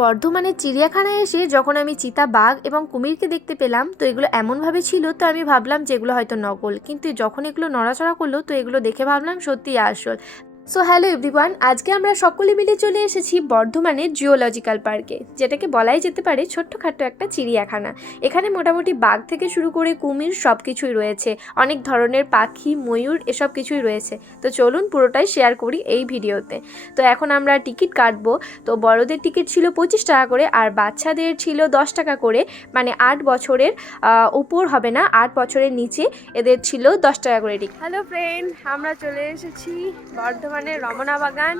বর্ধমানের চিড়িয়াখানায় এসে যখন আমি চিতা বাঘ এবং কুমিরকে দেখতে পেলাম, তো এগুলো এমনভাবে ছিল, তো আমি ভাবলাম যে এগুলো হয়তো নকল। কিন্তু যখন এগুলো নড়াচড়া করল, তো এগুলো দেখে ভাবলাম সত্যি আসল। সো হ্যালো এভরিওয়ান আজকে আমরা সকলে মিলে চলে এসেছি বর্ধমানের জিওলজিক্যাল পার্কে যেটাকে বলাই যেতে পারে ছোট্টখাট্ট একটা চিড়িয়াখানা। এখানে মোটামুটি বাঘ থেকে শুরু করে কুমির সব কিছুই রয়েছে। অনেক ধরনের পাখি, ময়ূর, এসব কিছুই রয়েছে। তো চলুন পুরোটাই শেয়ার করি এই ভিডিওতে। তো এখন আমরা টিকিট কাটবো। তো বড়দের টিকিট ছিল পঁচিশ টাকা করে, আর বাচ্চাদের ছিল দশ টাকা করে। মানে আট বছরের উপর হবে না, আট বছরের নিচে এদের ছিল দশ টাকা করে টিকিট। হ্যালো ফ্রেন্ড আমরা চলে এসেছি বর্ধমানের রমনা বাগান।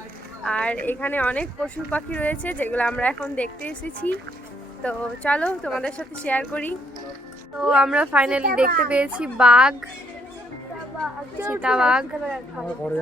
আর এখানে অনেক পশু পাখি রয়েছে, যেগুলো আমরা এখন দেখতে এসেছি। তো চলো তোমাদের সাথে শেয়ার করি। তো আমরা ফাইনালি দেখতে পেয়েছি বাঘ সীতা ঘরে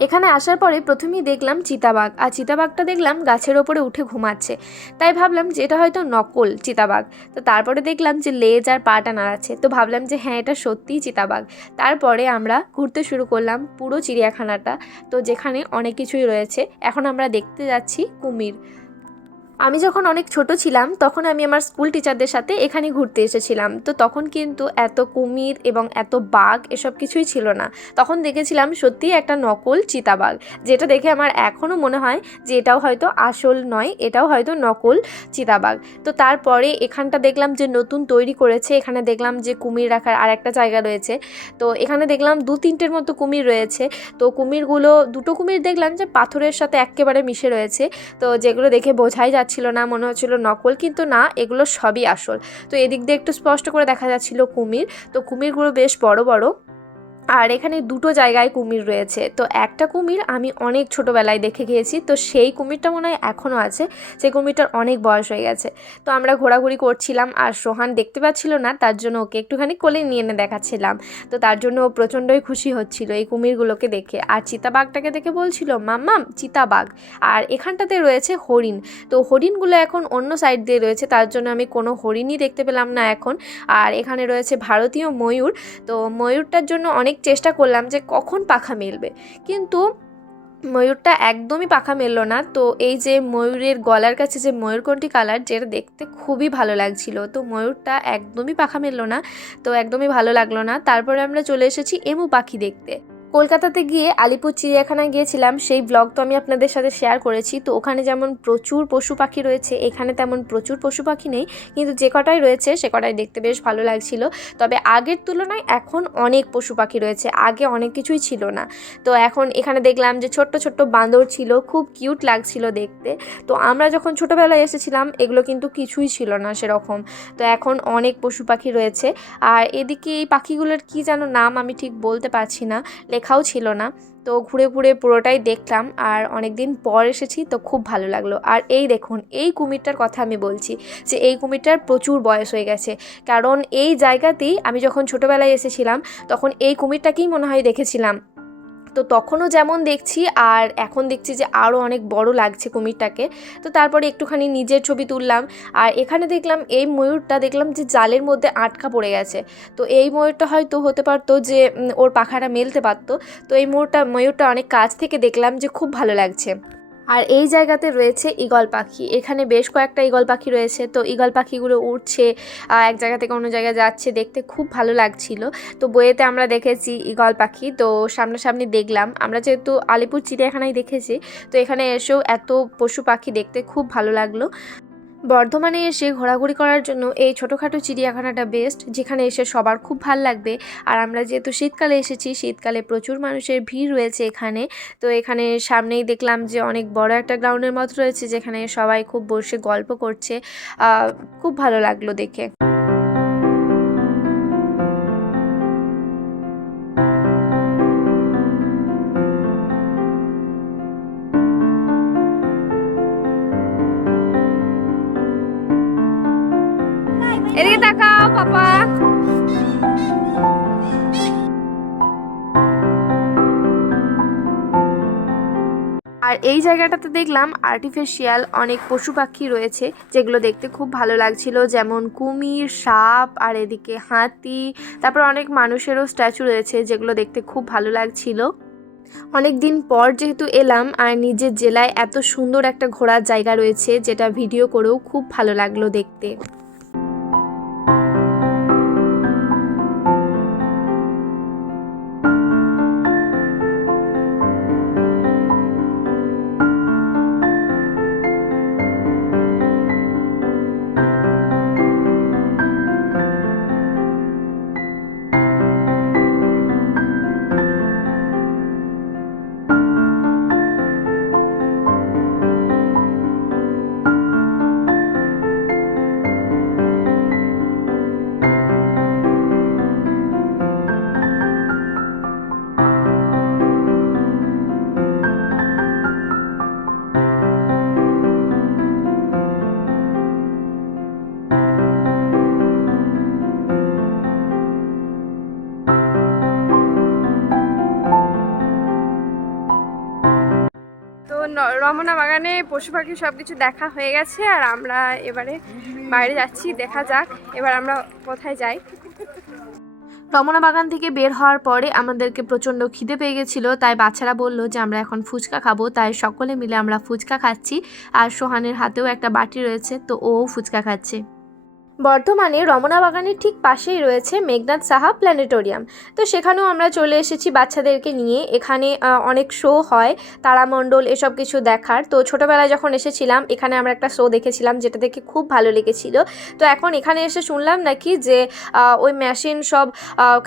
এখানে আসার পরে প্রথমেই দেখলাম চিতাবাঘ, আর চিতাবাঘটা দেখলাম গাছের ওপরে উঠে ঘুমাচ্ছে। তাই ভাবলাম যে এটা হয়তো নকল চিতাবাঘ। তো তারপরে দেখলাম যে লেজ আর পাটা নাড়াচ্ছে। তো ভাবলাম যে হ্যাঁ এটা সত্যিই চিতাবাঘ। তারপরে আমরা ঘুরতে শুরু করলাম পুরো চিড়িয়াখানাটা। তো যেখানে অনেক কিছুই রয়েছে। এখন আমরা দেখতে যাচ্ছি কুমির। আমি যখন অনেক ছোট ছিলাম, তখন আমি আমার স্কুল টিচারদের সাথে এখানে ঘুরতে এসেছিলাম। তো তখন কিন্তু এত কুমির এবং এত বাঘ এসব কিছুই ছিল না। তখন দেখেছিলাম সত্যিই একটা নকল চিতাবাঘ, যেটা দেখে আমার এখনও মনে হয় যে এটাও হয়তো আসল নয়, এটাও হয়তো নকল চিতাবাঘ। তো তারপরে এখানটা দেখলাম যে নতুন তৈরি করেছে, এখানে দেখলাম যে কুমির রাখার আর একটা জায়গা রয়েছে। তো এখানে দেখলাম দু তিনটের মতো কুমির রয়েছে। তো কুমিরগুলো, দুটো কুমির দেখলাম যে পাথরের সাথে একেবারে মিশে রয়েছে। তো যেগুলো দেখে বোঝাই যাচ্ছিল না, মনে হচ্ছিল নকল, কিন্তু না, এগুলো সবই আসল। তো এদিক দিয়ে একটু স্পষ্ট করে দেখা যাচ্ছিল কুমির। তো কুমিরগুলো বেশ বড় বড়। আর এখানে দুটো জায়গায় কুমির রয়েছে। তো একটা কুমির আমি অনেক ছোটোবেলায় দেখে গিয়েছি, তো সেই কুমিরটা মনে হয় এখনও আছে সেই কুমিরটার অনেক বয়স হয়ে গেছে। তো আমরা ঘোরাঘুরি করছিলাম আর সোহান দেখতে পাচ্ছিল না, তার জন্য ওকে একটুখানি কোলে নিয়ে এনে দেখাচ্ছিলাম। তো তার জন্য ও প্রচণ্ডই খুশি হচ্ছিল এই কুমিরগুলোকে দেখে। আর চিতাবাঘটাকে দেখে বলছিল মাম্মাম চিতাবাঘ। আর এখানটাতে রয়েছে হরিণ। তো হরিণগুলো এখন অন্য সাইড দিয়ে রয়েছে, তার জন্য আমি কোনো হরিণই দেখতে পেলাম না এখন। আর এখানে রয়েছে ভারতীয় ময়ূর। তো ময়ূরটার জন্য অনেক চেষ্টা করলাম যে কখন পাখা মেলবে। কিন্তু ময়ূরটা একদমই পাখা মেলল না। তো এই যে ময়ূরের গলার কাছে যে ময়ূরকণ্ঠী কালার যেটা দেখতে খুবই ভালো লাগছিল। তো ময়ূরটা একদমই পাখা মেলল না, তো একদমই ভালো লাগল না। তারপরে আমরা চলে এসেছি এমু পাখি দেখতে। কলকাতাতে গিয়ে আলিপুর চিড়িয়াখানায় গিয়েছিলাম, সেই ব্লগ তো আমি আপনাদের সাথে শেয়ার করেছি। তো ওখানে যেমন প্রচুর পশু পাখি রয়েছে, এখানে তেমন প্রচুর পশু পাখি নেই, কিন্তু যে কটাই রয়েছে, সে কটাই দেখতে বেশ ভালো লাগছিল। তবে আগের তুলনায় এখন অনেক পশু পাখি রয়েছে, আগে অনেক কিছুই ছিল না। তো এখন এখানে দেখলাম যে ছোট্ট ছোট্ট বাঁদর ছিল, খুব কিউট লাগছিল দেখতে। তো আমরা যখন ছোটোবেলায় এসেছিলাম, এগুলো কিন্তু কিছুই ছিল না সেরকম। তো এখন অনেক পশু পাখি রয়েছে। আর এদিকে এই পাখিগুলোর কি যেন নাম আমি ঠিক বলতে পারছি না। লেখাও ছিল না। তো ঘুরে ঘুরে পুরোটাই দেখলাম আর অনেক দিন পর এসেছি তো খুব ভালো লাগল। আর এই দেখুন, এই কুমিরটার কথা আমি বলছি যে এই কুমিরটার প্রচুর বয়স হয়ে গেছে। কারণ এই জায়গাতেই আমি যখন ছোটোবেলায় এসেছিলাম, তখন এই কুমিরটাকেই মনে হয় দেখেছিলাম। তো তখনও যেমন দেখছি, আর এখন দেখছি যে আরও অনেক বড় লাগছে কুমিরটাকে। তো তারপরে একটুখানি নিজের ছবি তুললাম, আর এখানে দেখলাম, এই ময়ূরটা দেখলাম যে জালের মধ্যে আটকা পড়ে গেছে। তো এই ময়ূরটা হয়তো হতে পারতো যে ওর পাখাটা মেলতে পারতো। তো এই ময়ূরটা ময়ূরটা অনেক কাছ থেকে দেখলাম যে খুব ভালো লাগছে। আর এই জায়গাতে রয়েছে ঈগল পাখি। এখানে বেশ কয়েকটা ঈগল পাখি রয়েছে। তো ঈগল পাখিগুলো উঠছে এক জায়গা থেকে অন্য জায়গায় যাচ্ছে, দেখতে খুব ভালো লাগছিল। তো বইয়েতে আমরা দেখেছি ঈগল পাখি, তো সামনাসামনি দেখলাম। আমরা যেহেতু আলিপুর, চিড়িয়াখানায় দেখেছি, তো এখানে এসেও এত পশু পাখি দেখতে খুব ভালো লাগল। বর্ধমানে এসে ঘোরাঘুরি করার জন্য এই ছোটোখাটো চিড়িয়াখানাটা বেস্ট যেখানে এসে সবার খুব ভালো লাগবে। আর আমরা যেহেতু শীতকালে এসেছি, শীতকালে প্রচুর মানুষের ভিড় রয়েছে এখানে। তো এখানে সামনেই দেখলাম যে অনেক বড় একটা গ্রাউন্ডের মতো রয়েছে, যেখানে সবাই খুব বসে গল্প করছে। খুব ভালো লাগল দেখে। আর এই জায়গাটাতে দেখলাম আর্টিফিশিয়াল অনেক পশু পাখি রয়েছে, যেগুলো দেখতে খুব ভালো লাগছিল, যেমন কুমির, সাপ, আর এদিকে হাতি, তারপর অনেক মানুষেরও স্ট্যাচু রয়েছে যেগুলো দেখতে খুব ভালো লাগছিল। অনেক দিন পর যেহেতু এলাম, আর নিজের জেলায় এত সুন্দর একটা ঘোরার জায়গা রয়েছে, যেটা ভিডিও করেও খুব ভালো লাগল দেখতে। রমনা বাগানে পশু পাখি সব কিছু দেখা হয়ে গেছে, আর আমরা এবারে বাইরে যাচ্ছি, দেখা যাক, এবার আমরা কোথায় যাই। রমনা বাগান থেকে বের হওয়ার পরে আমাদেরকে প্রচণ্ড খিদে পেয়ে গেছিল, তাই বাচ্চারা বলল যে আমরা এখন ফুচকা খাব, তাই সকলে মিলে আমরা ফুচকা খাচ্ছি, আর সোহানের হাতেও একটা বাটি রয়েছে, তো ও ফুচকা খাচ্ছে। বর্ধমানে রমনা বাগানের ঠিক পাশেই রয়েছে মেঘনাথ সাহা প্ল্যানেটোরিয়াম। তো সেখানেও আমরা চলে এসেছি বাচ্চাদেরকে নিয়ে। এখানে অনেক শো হয়, তারামণ্ডল এসব কিছু দেখার। তো ছোটোবেলায় যখন এসেছিলাম, এখানে আমরা একটা শো দেখেছিলাম যেটা দেখে খুব ভালো লেগেছিল। তো এখন এখানে এসে শুনলাম নাকি যে ওই মেশিন সব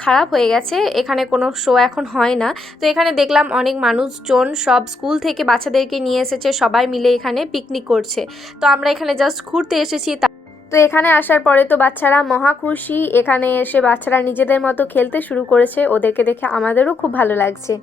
খারাপ হয়ে গেছে, এখানে কোনো শো এখন হয় না। তো এখানে দেখলাম অনেক মানুষজন সব স্কুল থেকে বাচ্চাদেরকে নিয়ে এসেছে, সবাই মিলে এখানে পিকনিক করছে। তো আমরা এখানে জাস্ট ঘুরতে এসেছি তা- এখানে আসার পরে তো বাচ্চারা মহা খুশি। এখানে এসে বাচ্চারা নিজেদের মতো খেলতে শুরু করেছে। ওদেরকে দেখে আমাদেরও খুব ভালো লাগছে।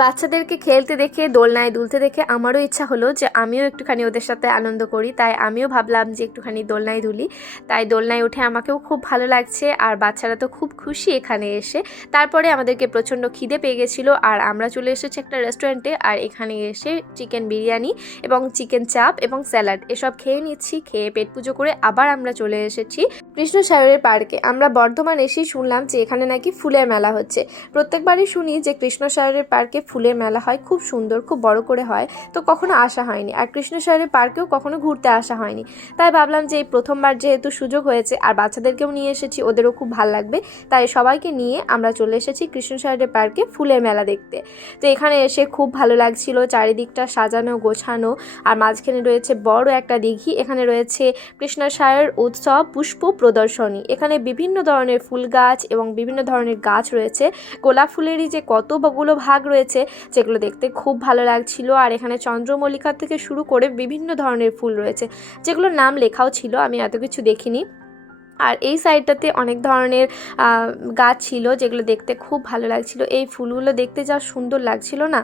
বাচ্চাদেরকে খেলতে দেখে, দোলনায় দুলতে দেখে আমারও ইচ্ছা হলো যে আমিও একটুখানি ওদের সাথে আনন্দ করি। তাই আমিও ভাবলাম যে একটুখানি দোলনায় দুলি। তাই দোলনায় উঠে আমাকেও খুব ভালো লাগছে আর বাচ্চারা তো খুব খুশি এখানে এসে। তারপরে আমাদেরকে প্রচণ্ড খিদে পেয়ে গেছিল আর আমরা চলে এসেছি একটা রেস্টুরেন্টে আর এখানে এসে চিকেন বিরিয়ানি এবং চিকেন চাপ এবং স্যালাড এসব খেয়ে নিচ্ছি, খেয়ে পেট পুজো করে আবার আমরা চলে এসেছি কৃষ্ণসাগরের পার্কে আমরা বর্ধমান এসেই শুনলাম যে এখানে নাকি ফুলের মেলা হচ্ছে। প্রত্যেকবারই শুনি যে কৃষ্ণসাগরের পার্কে ফুলের মেলা হয়, খুব সুন্দর, খুব বড় করে হয়, তো কখনো আসা হয়নি। আর কৃষ্ণসাগরের পার্কেও কখনো ঘুরতে আসা হয়নি। তাই ভাবলাম যে এই প্রথমবার যেহেতু সুযোগ হয়েছে, আর বাচ্চাদেরকেও নিয়ে এসেছি, ওদেরও খুব ভালো লাগবে, তাই সবাইকে নিয়ে আমরা চলে এসেছি কৃষ্ণসাগরের পার্কে ফুলের মেলা দেখতে। তো এখানে এসে খুব ভালো লাগছিল, চারিদিকটা সাজানো, গোছানো, আর মাঝখানে রয়েছে বড় একটা দিঘি, এখানে রয়েছে কৃষ্ণসাগর উৎসব, পুষ্প প্রদর্শনী। এখানে বিভিন্ন ধরনের ফুল গাছ এবং বিভিন্ন ধরনের গাছ রয়েছে। গোলাপ ফুলেরই যে কতগুলো ভাগ রয়েছে যেগুলো দেখতে খুব ভালো লাগছিল। আর এখানে চন্দ্রমল্লিকা থেকে শুরু করে বিভিন্ন ধরনের ফুল রয়েছে, যেগুলোর নাম লেখাও ছিল, আমি এত কিছু দেখিনি। আর এই সাইডটাতে অনেক ধরনের গাছ ছিল, যেগুলো দেখতে খুব ভালো লাগছিল। এই ফুলগুলো দেখতে যা সুন্দর লাগছিল না?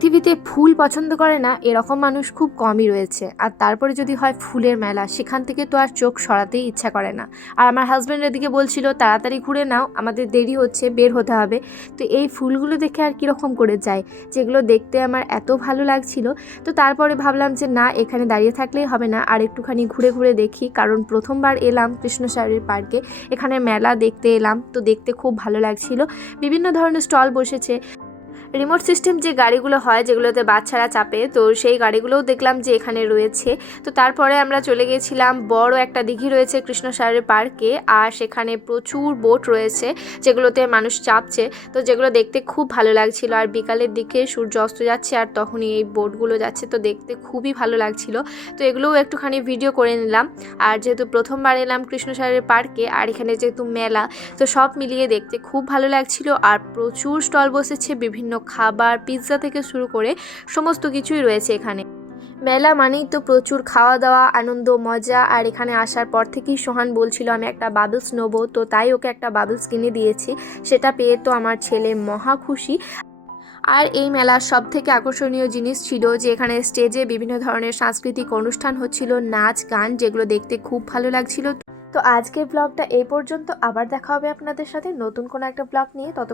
পৃথিবীতে ফুল পছন্দ করে না, এরকম মানুষ খুব কমই রয়েছে। আর তারপরে যদি হয় ফুলের মেলা, সেখান থেকে তো আর চোখ সরাতেই ইচ্ছা করে না। আর আমার হাজব্যান্ড এদিকে বলছিল, তাড়াতাড়ি ঘুরে নাও, আমাদের দেরি হচ্ছে, বের হতে হবে। তো এই ফুলগুলো দেখে আর কীরকম করে যায়, যেগুলো দেখতে আমার এত ভালো লাগছিল। তো তারপরে ভাবলাম যে, না, এখানে দাঁড়িয়ে থাকলেই হবে না, আর একটুখানি ঘুরে ঘুরে দেখি। কারণ প্রথমবার এলাম কৃষ্ণসাগরের পার্কে, এখানে মেলা দেখতে এলাম। তো দেখতে খুব ভালো লাগছিল। বিভিন্ন ধরনের স্টল বসেছে। রিমোট সিস্টেম যে গাড়িগুলো হয়, যেগুলোতে বাচ্চারা চাপে, তো সেই গাড়িগুলোও দেখলাম যে এখানে রয়েছে। তো তারপরে আমরা চলে গেছিলাম বড় একটা দিঘি রয়েছে কৃষ্ণসাগরের পার্কে, আর সেখানে প্রচুর বোট রয়েছে যেগুলোতে মানুষ চাপছে। তো যেগুলো দেখতে খুব ভালো লাগছিল, আর বিকালের দিকে সূর্য অস্ত যাচ্ছে আর তখনই এই বোটগুলো যাচ্ছে, তো দেখতে খুবই ভালো লাগছিল। তো এগুলোও একটুখানি ভিডিও করে নিলাম। আর যেহেতু প্রথমবার এলাম কৃষ্ণসাগরের পার্কে, আর এখানে যেহেতু মেলা, তো সব মিলিয়ে দেখতে খুব ভালো লাগছিল। আর প্রচুর স্টল বসেছে বিভিন্ন খাবার পিৎজা থেকে শুরু করে সমস্ত কিছুই রয়েছে এখানে। মেলা মানেই তো প্রচুর খাওয়া দাওয়া আনন্দ, মজা, আর এখানে আসার পর থেকেই সোহান বলছিল, আমি একটা বাবলস নেব। তো তাই ওকে একটা বাবলস কিনে দিয়েছি। সেটা পেয়ে তো আমার ছেলে মহা খুশি। আর এই মেলার সব থেকে আকর্ষণীয় জিনিস ছিল যে, এখানে স্টেজে বিভিন্ন ধরনের সাংস্কৃতিক অনুষ্ঠান হচ্ছিল, নাচ, গান, যেগুলো দেখতে খুব ভালো লাগছিল। তো আজকের ব্লগটা এই পর্যন্ত। আবার দেখা হবে আপনাদের সাথে নতুন কোনো একটা ব্লগ নিয়ে। তত